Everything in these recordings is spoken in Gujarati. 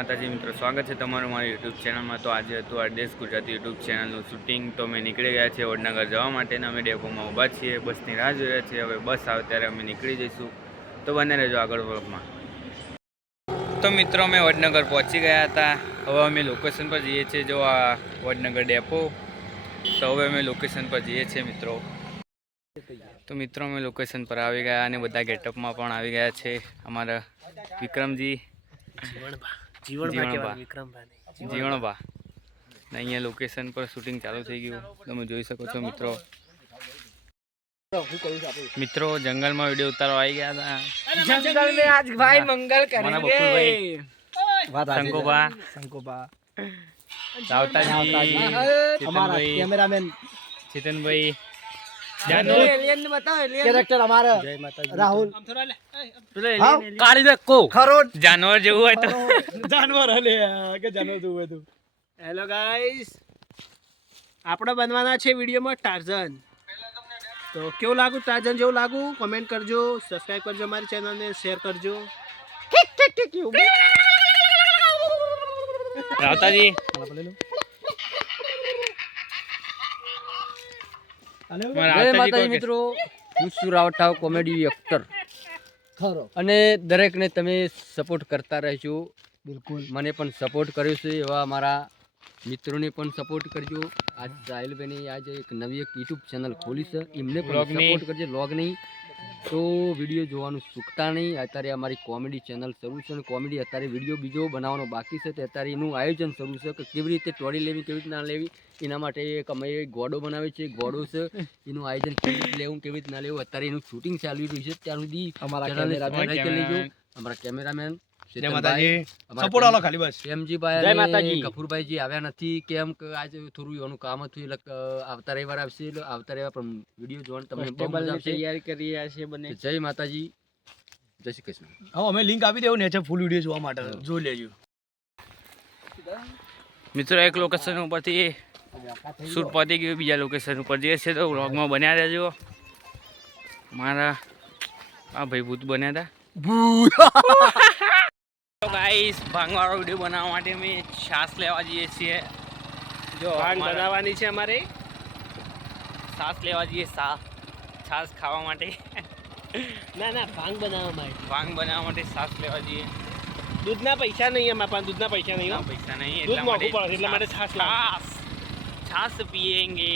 માતાજી મિત્રો, સ્વાગત છે તમારું મારી યુટ્યુબ ચેનલમાં। તો આજે હતું આદેશ ગુજરાતી યુટ્યુબ ચેનલનું શૂટિંગ। તો અમે નીકળી ગયા છીએ વડનગર જવા માટે અને અમે ડેપોમાં ઊભા છીએ, બસની રાહ જોઈ રહ્યા છીએ। હવે બસ આવે ત્યારે અમે નીકળી જઈશું, તો બને રહેજો આગળ વ્લોગમાં। તો મિત્રો અમે વડનગર પહોંચી ગયા હતા। હવે અમે લોકેશન પર જઈએ છીએ, જો આ વડનગર ડેપો। તો હવે અમે લોકેશન પર જઈએ છીએ મિત્રો। તો મિત્રો અમે લોકેશન પર આવી ગયા અને બધા ગેટઅપમાં પણ આવી ગયા છે। અમારા વિક્રમજી, જીવણભા ને અહીંયા લોકેશન પર શૂટિંગ ચાલુ થઈ ગયું, તમે જોઈ શકો છો મિત્રો। મિત્રો જંગલમાં વિડીયો ઉતારવા આવી ગયા હતા। जंगल में आज भाई मंगल करेंगे। શંકોભા, રાવતાજી, हमारा कैमरामैन ચેતનભાઈ, एलियन बताओ, एलियन कैरेक्टर हमारा राहुल કાઢી દે કો खरोट જાનવર જેવું હોય તો जानवर हले के जानवर दुवे दु। हेलो गाइस, આપણે બનવાના છે વિડિયોમાં ટાર્ઝન। તો કેવું લાગુ ટાર્ઝન જેવું લાગુ કમેન્ટ કરજો, સબસ્ક્રાઇબ કરજો અમારી ચેનલને, શેર કરજો। ઠીક રાવતાજી જય માતાજી મિત્રો, હું છું રાવઠાવ, કોમેડી એક્ટર ખરો અને દરેકને તમે સપોર્ટ કરતા રહેજો। બિલકુલ મને પણ સપોર્ટ કર્યો છે, એવા મારા મિત્રોને પણ સપોર્ટ કરજો। આજ સાહિલભાઈની આજે એક નવી એક યુટ્યુબ ચેનલ ખોલી છે, એમને પણ સપોર્ટ કરજો। વ્લોગ નહીં તો વિડીયો જોવાનું ચૂકતા નહીં। અત્યારે અમારી કોમેડી ચેનલ શરૂ છે અને કોમેડી અત્યારે વિડીયો બીજો બનાવવાનો બાકી છે, તે અત્યારે એનું આયોજન શરૂ છે કે કેવી રીતે ટોળી લેવી, કેવી રીતે ના લેવી, એના માટે એક અમે ગોડો બનાવી છે, ગોડો છે, એનું આયોજન કેવી રીતે લેવું, કેવી રીતે ના લેવું, અત્યારે એનું શૂટિંગ ચાલી રહ્યું છે। ત્યાં સુધી અમારા કેમેરામેન કપૂરભાઈજી આવ્યા નથી, કેમ કે આજે થોડું એનું કામ હતું, એટલે આવતા રવિવાર આવશે, એટલે આવતા રવિવાર પણ વિડીયો જોવાનું તમને બહુ મજા આવશે। તૈયારી કરી રહ્યા છે બને। જય માતાજી, જય શ્રી કૃષ્ણ। હા, અમે લિંક આપી દેવું ને ફૂલ વિડીયો જોવા માટે, જોઈ લેજો મિત્રો। એક લોકેશન ઉપરથી શૂટ પતી ગયું, બીજા લોકેશન ઉપર જઈએ છીએ, તો વ્લોગમાં બન્યા રહેજો। મારા આ ભાઈ ભૂત બન્યા હતા। તો ગાઈસ, ભાંગવાળો વિડીયો બનાવવા માટે અમે છાશ લેવા જઈએ છીએ। જો ભાંગ બનાવવાની છે અમારે, છાશ લેવા જઈએ, છાશ ખાવા માટે। ના ના ભાંગ બનાવવા માટે, ભાંગ બનાવવા માટે છાશ લેવા જઈએ। દૂધના પૈસા નહીં અમારા પાસે, દૂધના પૈસા નહીં હો। પૈસા નહીં, દૂધ મોંઘું પડે એટલા માટે છાશ છાશ पिएंगे,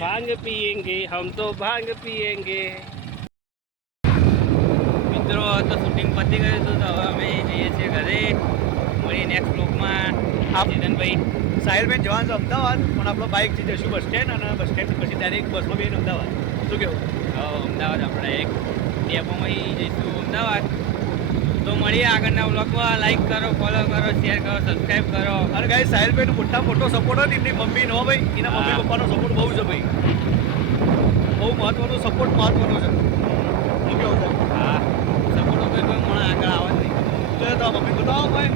भांग पिएंगे हम तो भांग पिएंगे। મિત્રો તો શૂટિંગ પતી ગયું હતું, તો હવે અમે જઈએ છીએ ઘરે। મળી નેક્સ્ટ બ્લોગમાં। ચેતનભાઈ, સાહિલભાઈ જવાનું છે અમદાવાદ, પણ આપણો બાઇકથી જઈશું બસ સ્ટેન્ડ, અને બસ સ્ટેન્ડ પછી ડાયરેક્ટ બસમાં બેન અમદાવાદ। શું કેવું? અમદાવાદ આપણે એક ડેપોમાં જઈશું અમદાવાદ। તો મળીએ આગળના બ્લોગમાં। લાઈક કરો, ફોલો કરો, શેર કરો, સબસ્ક્રાઈબ કરો। અને ગાઈસ સાહિલભાઈનો મોટો સપોર્ટ હોય ને, એમની મમ્મીનો ભાઈ, એના મમ્મી પપ્પાનો સપોર્ટ બહુ છે ભાઈ, બહુ મહત્વનો સપોર્ટ, મહત્વનો છે। શું કેવું છે? હા, સપોર્ટ વગર કોઈ મને આગળ આવે જ નહીં। તો મમ્મી બતાવો ભાઈ,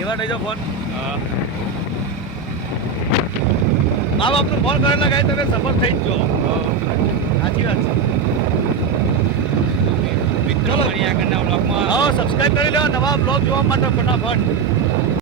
એવા નહીં જો ફોન મા બાપનો ફોન કરેલા ગાય તમે સફળ થઈ જ જો। સાચી વાત છે મિત્રો, મળીએ આગળના બ્લોગમાં। હા, સબસ્ક્રાઇબ કરી લો નવા બ્લોગ જોવા માટે ફટાફટ।